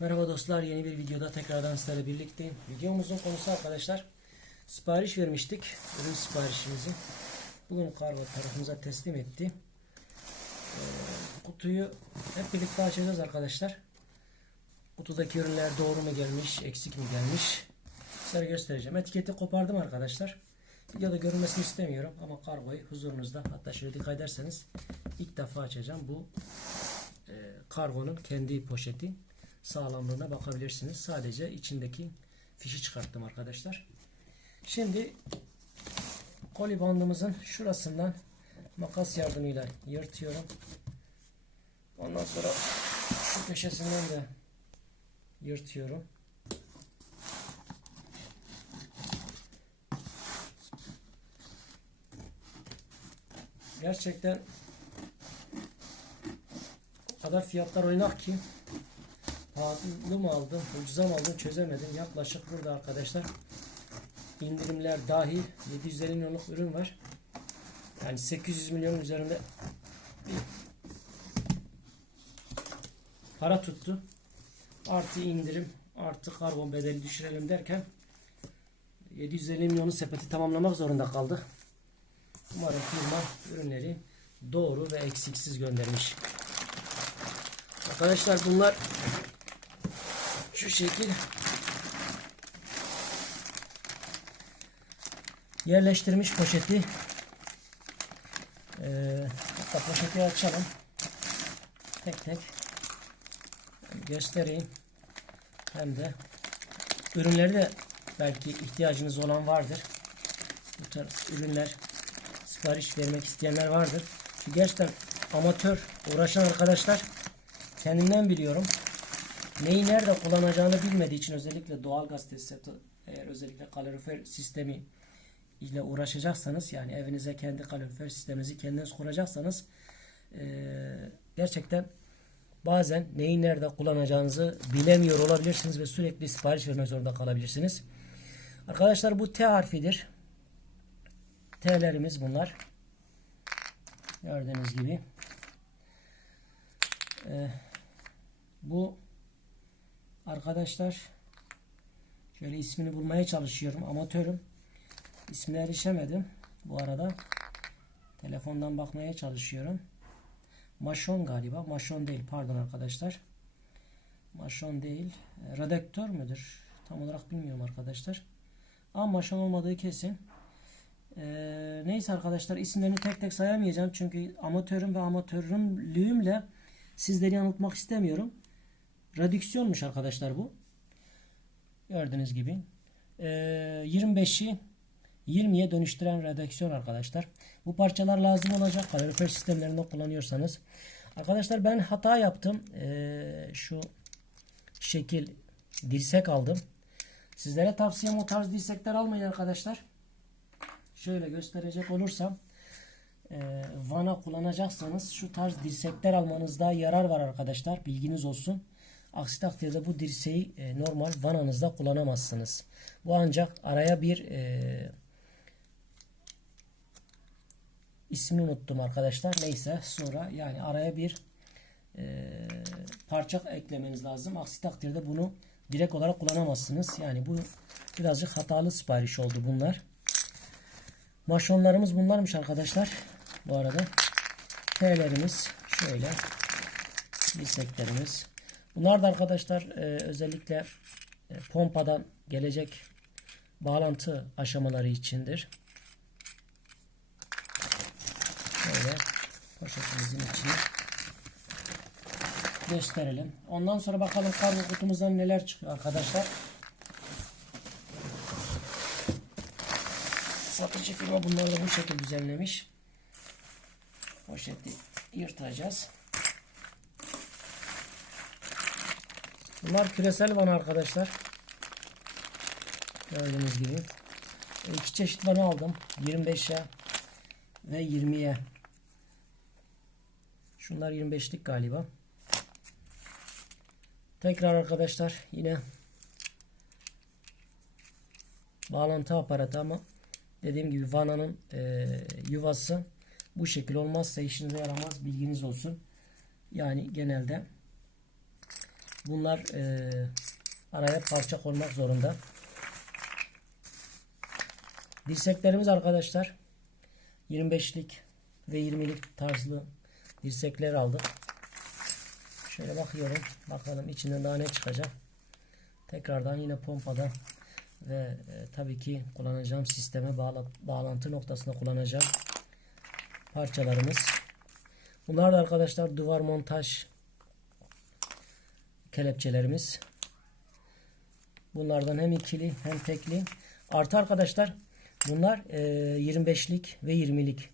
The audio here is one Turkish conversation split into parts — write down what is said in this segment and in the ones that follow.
Merhaba dostlar yeni bir videoda tekrardan sizlerle birlikteyim. Videomuzun konusu arkadaşlar sipariş vermiştik. Ürün siparişimizi. Bugün kargo tarafımıza teslim etti. Ee, kutuyu hep birlikte açacağız arkadaşlar. Kutudaki ürünler doğru mu gelmiş, eksik mi gelmiş? Size göstereceğim. Etiketi kopardım arkadaşlar. Videoda görünmesini istemiyorum ama kargoyu huzurunuzda hatta şöyle dikkat ederseniz ilk defa açacağım. Bu e, kargonun kendi poşeti sağlamlığına bakabilirsiniz. Sadece içindeki fişi çıkarttım arkadaşlar. Şimdi koli bandımızın şurasından makas yardımıyla yırtıyorum. Ondan sonra şu köşesinden de yırtıyorum. Gerçekten o kadar fiyatlar oynak ki pahalı mı aldım, ucuza mı aldım çözemedim. Yaklaşık burada arkadaşlar indirimler dahil 750 milyonluk ürün var. Yani 800 milyon üzerinde para tuttu. Artı indirim, artı karbon bedeli düşürelim derken 750 milyonu sepeti tamamlamak zorunda kaldı. Umarım firma ürünleri doğru ve eksiksiz göndermiş. Arkadaşlar bunlar şu şekil yerleştirmiş poşeti. Ee, poşeti açalım. Tek tek göstereyim. Hem de ürünleri de belki ihtiyacınız olan vardır. Bu tarz ürünler sipariş vermek isteyenler vardır. Çünkü gerçekten amatör uğraşan arkadaşlar kendimden biliyorum. Neyi nerede kullanacağını bilmediği için özellikle doğal gaz tesisatı eğer özellikle kalorifer sistemi ile uğraşacaksanız yani evinize kendi kalorifer sisteminizi kendiniz kuracaksanız eee, gerçekten bazen neyi nerede kullanacağınızı bilemiyor olabilirsiniz ve sürekli sipariş vermek zorunda kalabilirsiniz. Arkadaşlar bu T harfidir. T'lerimiz bunlar. Gördüğünüz gibi. Ee, bu arkadaşlar şöyle ismini bulmaya çalışıyorum. Amatörüm. İsmine erişemedim. Bu arada telefondan bakmaya çalışıyorum. Maşon galiba. Maşon değil. Pardon arkadaşlar. Maşon değil. Redaktör müdür? Tam olarak bilmiyorum arkadaşlar. Ama maşon olmadığı kesin. Ee, neyse arkadaşlar isimlerini tek tek sayamayacağım. Çünkü amatörüm ve amatörümlüğümle sizleri yanıltmak istemiyorum. Radüksiyonmuş arkadaşlar bu. Gördüğünüz gibi. Ee, 25'i 20'ye dönüştüren redüksiyon arkadaşlar. Bu parçalar lazım olacak. Kalorifer sistemlerinde kullanıyorsanız. Arkadaşlar ben hata yaptım. Ee, şu şekil dirsek aldım. Sizlere tavsiyem o tarz dirsekler almayın arkadaşlar. Şöyle gösterecek olursam e, vana kullanacaksanız şu tarz dirsekler almanızda yarar var arkadaşlar. Bilginiz olsun. Aksi takdirde bu dirseği e, normal vananızda kullanamazsınız. Bu ancak araya bir e, ismini unuttum arkadaşlar. Neyse sonra yani araya bir e, parça eklemeniz lazım. Aksi takdirde bunu direkt olarak kullanamazsınız. Yani bu birazcık hatalı sipariş oldu bunlar. Maşonlarımız bunlarmış arkadaşlar. Bu arada T'lerimiz şöyle dirseklerimiz. Bunlar da arkadaşlar e, özellikle e, pompadan gelecek bağlantı aşamaları içindir. Şöyle poşetimizin içine gösterelim. Ondan sonra bakalım kargo kutumuzdan neler çıkıyor arkadaşlar. Satıcı firma bunları da bu şekilde düzenlemiş. Poşeti yırtacağız. Bunlar küresel vana arkadaşlar. Gördüğünüz gibi. İki çeşit vana aldım. 25'e ve 20'ye. Şunlar 25'lik galiba. Tekrar arkadaşlar yine bağlantı aparatı ama dediğim gibi vananın e, yuvası bu şekil olmazsa işinize yaramaz bilginiz olsun. Yani genelde bunlar e, araya parça konmak zorunda. Dirseklerimiz arkadaşlar 25'lik ve 20'lik tarzlı dirsekler aldık. Şöyle bakıyorum. Bakalım içinden daha ne çıkacak. Tekrardan yine pompada ve e, tabii ki kullanacağım sisteme bağla, bağlantı noktasında kullanacağım parçalarımız. Bunlar da arkadaşlar duvar montaj kelepçelerimiz. Bunlardan hem ikili hem tekli. Artı arkadaşlar bunlar e, 25'lik ve 20'lik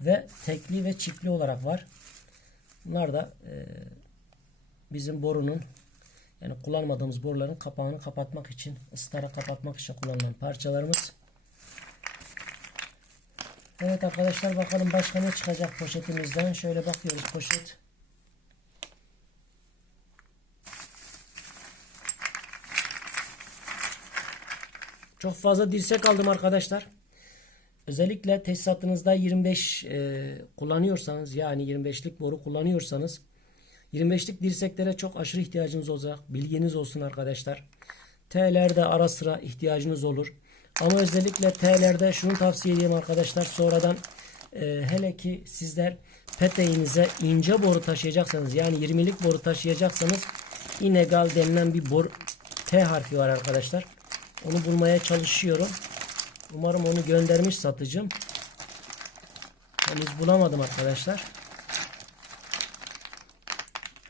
ve tekli ve çiftli olarak var. Bunlar da e, bizim borunun yani kullanmadığımız boruların kapağını kapatmak için, ıstara kapatmak için kullanılan parçalarımız. Evet arkadaşlar bakalım başka ne çıkacak poşetimizden. Şöyle bakıyoruz poşet. Çok fazla dirsek aldım arkadaşlar. Özellikle tesisatınızda 25 e, kullanıyorsanız yani 25'lik boru kullanıyorsanız 25'lik dirseklere çok aşırı ihtiyacınız olacak. Bilginiz olsun arkadaşlar. T'lerde ara sıra ihtiyacınız olur. Ama özellikle T'lerde şunu tavsiye edeyim arkadaşlar. Sonradan e, hele ki sizler peteğinize ince boru taşıyacaksanız yani 20'lik boru taşıyacaksanız inegal denilen bir boru T harfi var arkadaşlar. Onu bulmaya çalışıyorum. Umarım onu göndermiş satıcım. Henüz bulamadım arkadaşlar.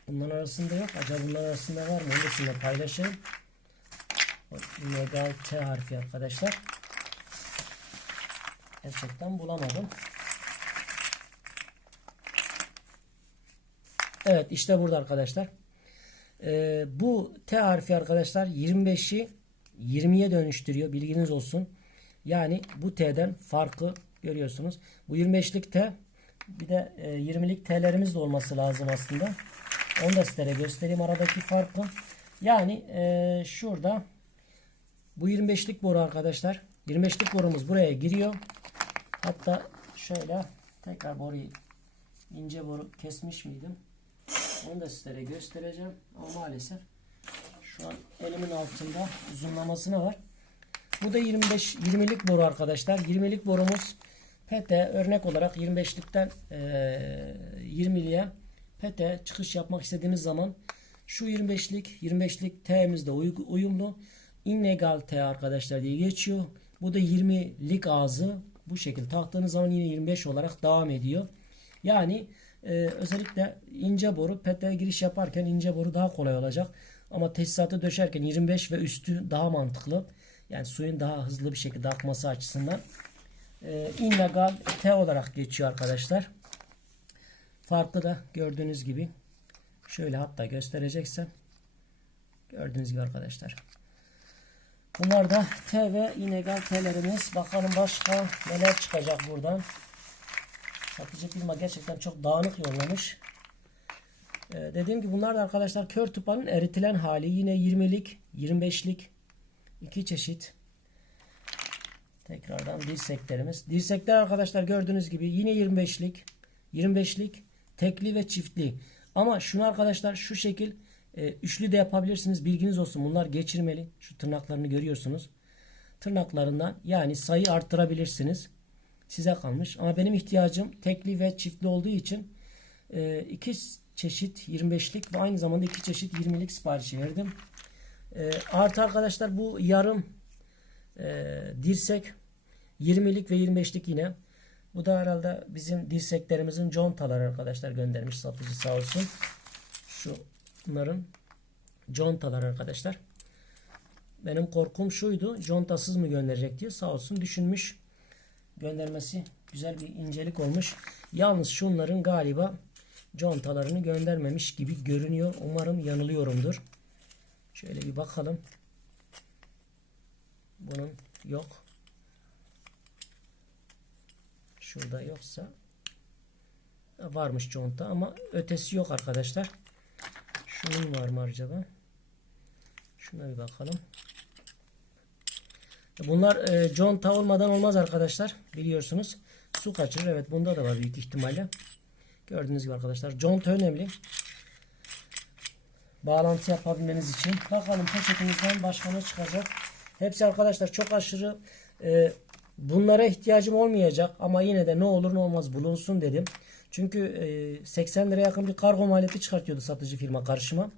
Bunların arasında yok. Acaba bunların arasında var mı? Onu sizinle paylaşayım. Legal T harfi arkadaşlar. Gerçekten bulamadım. Evet işte burada arkadaşlar. Ee, bu T harfi arkadaşlar 25'i 20'ye dönüştürüyor. Bilginiz olsun. Yani bu T'den farkı görüyorsunuz. Bu 25'lik T bir de 20'lik T'lerimiz de olması lazım aslında. Onu da sizlere göstereyim aradaki farkı. Yani e, şurada bu 25'lik boru arkadaşlar. 25'lik borumuz buraya giriyor. Hatta şöyle tekrar boruyu ince boru kesmiş miydim? Onu da sizlere göstereceğim. Ama maalesef şu elimin altında uzunlamasına var. Bu da 25 20'lik boru arkadaşlar. 20'lik borumuz PT örnek olarak 25'likten e, 20'liye PT çıkış yapmak istediğimiz zaman şu 25'lik 25'lik T'mizde uyumlu. Illegal T arkadaşlar diye geçiyor. Bu da 20'lik ağzı bu şekilde taktığınız zaman yine 25 olarak devam ediyor. Yani e, özellikle ince boru PT'ye giriş yaparken ince boru daha kolay olacak. Ama tesisatı döşerken 25 ve üstü daha mantıklı. Yani suyun daha hızlı bir şekilde akması açısından. E, illegal T olarak geçiyor arkadaşlar. Farklı da gördüğünüz gibi. Şöyle hatta göstereceksem. Gördüğünüz gibi arkadaşlar. Bunlar da T ve illegal T'lerimiz. Bakalım başka neler çıkacak buradan. Satıcı firma gerçekten çok dağınık yollamış. Ee, dediğim gibi bunlar da arkadaşlar kör tıpanın eritilen hali. Yine 20'lik, 25'lik iki çeşit. Tekrardan dirseklerimiz. Dirsekler arkadaşlar gördüğünüz gibi yine 25'lik, 25'lik, tekli ve çiftli. Ama şunu arkadaşlar şu şekil e, üçlü de yapabilirsiniz. Bilginiz olsun. Bunlar geçirmeli. Şu tırnaklarını görüyorsunuz. Tırnaklarından yani sayı arttırabilirsiniz. Size kalmış. Ama benim ihtiyacım tekli ve çiftli olduğu için e, iki çeşit 25'lik ve aynı zamanda iki çeşit 20'lik siparişi verdim. E, artı arkadaşlar bu yarım e, dirsek 20'lik ve 25'lik yine. Bu da herhalde bizim dirseklerimizin contaları arkadaşlar göndermiş satıcı sağ olsun. Şu bunların contalar arkadaşlar. Benim korkum şuydu. Contasız mı gönderecek diye sağ olsun düşünmüş. Göndermesi güzel bir incelik olmuş. Yalnız şunların galiba contalarını göndermemiş gibi görünüyor. Umarım yanılıyorumdur. Şöyle bir bakalım. Bunun yok. Şurada yoksa varmış conta ama ötesi yok arkadaşlar. Şunun var mı acaba? Şuna bir bakalım. Bunlar e, conta olmadan olmaz arkadaşlar. Biliyorsunuz. Su kaçırır. Evet bunda da var büyük ihtimalle. Gördüğünüz gibi arkadaşlar. Conta önemli. bağlantı yapabilmeniz için. Bakalım poşetimizden başka ne çıkacak. Hepsi arkadaşlar çok aşırı e, bunlara ihtiyacım olmayacak ama yine de ne olur ne olmaz bulunsun dedim. Çünkü e, 80 liraya yakın bir kargo maliyeti çıkartıyordu satıcı firma karşıma.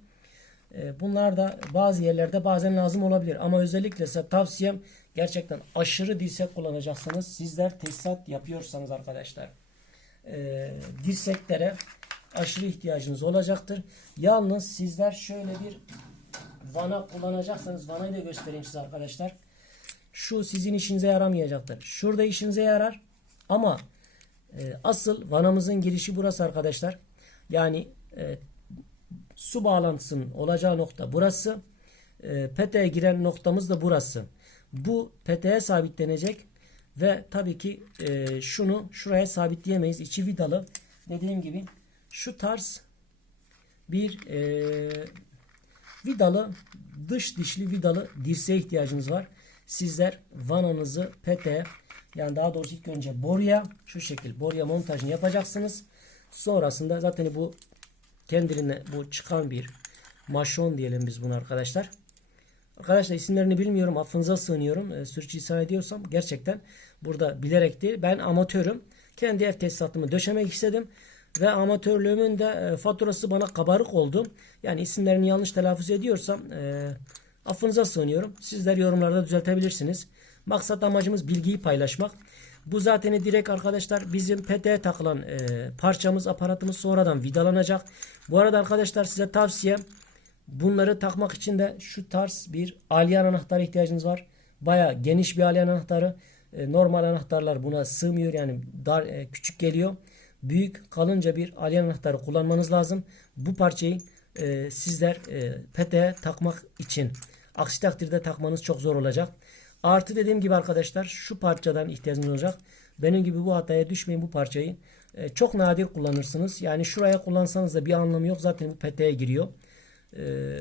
E, bunlar da bazı yerlerde bazen lazım olabilir. Ama özellikle size tavsiyem gerçekten aşırı dirsek kullanacaksınız. Sizler tesisat yapıyorsanız arkadaşlar e, dirseklere aşırı ihtiyacınız olacaktır. Yalnız sizler şöyle bir vana kullanacaksanız vanayı da göstereyim size arkadaşlar. Şu sizin işinize yaramayacaktır. Şurada işinize yarar ama e, asıl vanamızın girişi burası arkadaşlar. Yani e, su bağlantısının olacağı nokta burası. E, peteğe giren noktamız da burası. Bu peteğe sabitlenecek ve tabii ki e, şunu şuraya sabitleyemeyiz. İçi vidalı. Dediğim gibi şu tarz bir e, vidalı dış dişli vidalı dirseğe ihtiyacınız var. Sizler vananızı peteğe yani daha doğrusu ilk önce boruya şu şekil boruya montajını yapacaksınız. Sonrasında zaten bu kendine bu çıkan bir maşon diyelim biz bunu arkadaşlar. Arkadaşlar isimlerini bilmiyorum. Affınıza sığınıyorum. E, sürçülisan ediyorsam gerçekten burada bilerek değil. Ben amatörüm. Kendi ev tesisatımı döşemek istedim. Ve amatörlüğümün de e, faturası bana kabarık oldu. Yani isimlerini yanlış telaffuz ediyorsam e, affınıza sığınıyorum. Sizler yorumlarda düzeltebilirsiniz. Maksat amacımız bilgiyi paylaşmak. Bu zaten direkt arkadaşlar bizim peteğe takılan e, parçamız, aparatımız sonradan vidalanacak. Bu arada arkadaşlar size tavsiyem Bunları takmak için de şu tarz bir alyan anahtarı ihtiyacınız var. Baya geniş bir alyan anahtarı. E, normal anahtarlar buna sığmıyor yani dar e, küçük geliyor. Büyük kalınca bir alyan anahtarı kullanmanız lazım. Bu parçayı e, sizler e, peteğe takmak için. Aksi takdirde takmanız çok zor olacak. Artı dediğim gibi arkadaşlar şu parçadan ihtiyacınız olacak. Benim gibi bu hataya düşmeyin bu parçayı. E, çok nadir kullanırsınız. Yani şuraya kullansanız da bir anlamı yok. Zaten bu peteğe giriyor. Ee,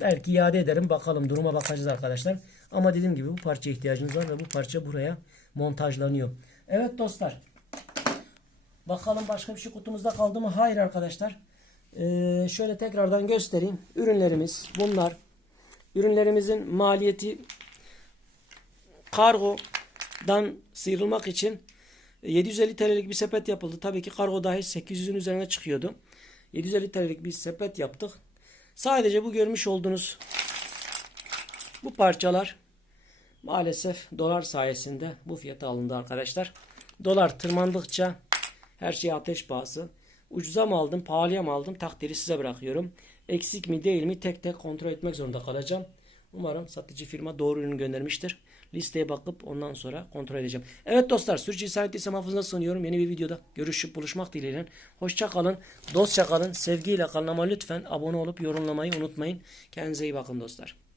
belki iade ederim. Bakalım duruma bakacağız arkadaşlar. Ama dediğim gibi bu parçaya ihtiyacınız var ve bu parça buraya montajlanıyor. Evet dostlar. Bakalım başka bir şey kutumuzda kaldı mı? Hayır arkadaşlar. Ee, şöyle tekrardan göstereyim. Ürünlerimiz bunlar. Ürünlerimizin maliyeti kargodan sıyrılmak için 750 TL'lik bir sepet yapıldı. Tabii ki kargo dahil 800'ün üzerine çıkıyordu. 750 TL'lik bir sepet yaptık. Sadece bu görmüş olduğunuz bu parçalar maalesef dolar sayesinde bu fiyata alındı arkadaşlar. Dolar tırmandıkça her şey ateş pahası. Ucuza mı aldım, pahalıya mı aldım takdiri size bırakıyorum. Eksik mi değil mi tek tek kontrol etmek zorunda kalacağım. Umarım satıcı firma doğru ürünü göndermiştir. Listeye bakıp ondan sonra kontrol edeceğim. Evet dostlar sürücü ettiysem hafızına sunuyorum. Yeni bir videoda görüşüp buluşmak dileğiyle. Hoşça kalın. Dostça kalın. Sevgiyle kalın ama lütfen abone olup yorumlamayı unutmayın. Kendinize iyi bakın dostlar.